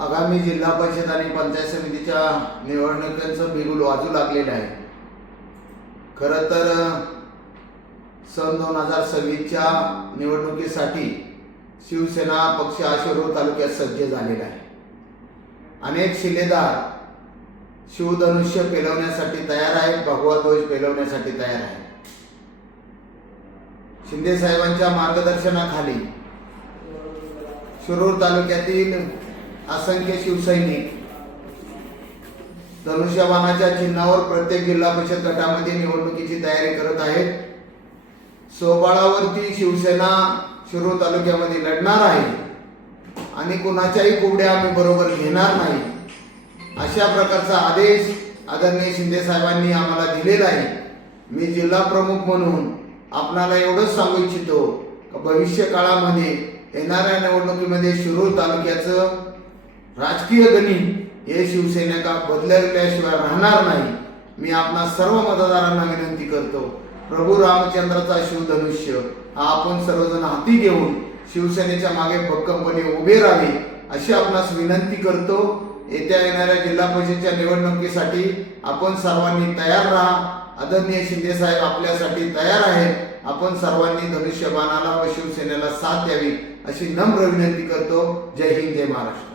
आगामी जिल्हा परिषद आणि पंचायत समितीच्या निवडणुकांचं बिगुल वाजू लागलेलं आहे। खरं तर सन 2026च्या निवडणुकीसाठी शिवसेना पक्ष शिरूर तालुक्यात सज्ज झालेला आहे। अनेक शिलेदार शिवधनुष्य पेलवण्यासाठी तयार आहेत, भगवा ध्वज पेलवण्यासाठी तयार आहेत। शिंदे साहेबांच्या मार्गदर्शनाखाली शिरूर तालुक्यातील असंख्य शिवसैनिक धनुष्यबाणाच्या चिन्हावर प्रत्येक जिल्हा परिषद गटामध्ये निवडणुकीची तयारी करत आहेत। स्वबळावरती शिवसेना शिरूर तालुक्यामध्ये लढणार आहे आणि कुणाच्याही कुबड्या आम्ही बरोबर घेणार नाही, अशा प्रकारचा आदेश आदरणीय शिंदे साहेबांनी आम्हाला दिलेला आहे। मी जिल्हा प्रमुख म्हणून आपणाला एवढंच सांगू इच्छितो की भविष्य काळामध्ये येणाऱ्या निवडणुकीमध्ये शिरूर तालुक्याचं राजकीय गणित हे शिवसेनेका बदलल्याशिवाय राहणार नाही। मी आपणा सर्व मतदारांना विनंती करतो, प्रभू रामचंद्राचा शिवधनुष्य हा आपण सर्वजण हाती घेऊन शिवसेनेच्या मागे भक्कमपणे उभे राहावे अशी आपणास विनंती करतो। येणाऱ्या जिल्हा परिषदेच्या निवडणुकीसाठी आपण सर्वांनी तयार राहा। आदरणीय शिंदे साहेब आपल्यासाठी तयार आहेत। आपण सर्वांनी धनुष्यबाणाला व शिवसेनेला साथ द्यावी अशी नम्र विनंती करतो। जय हिंद, जय महाराष्ट्र।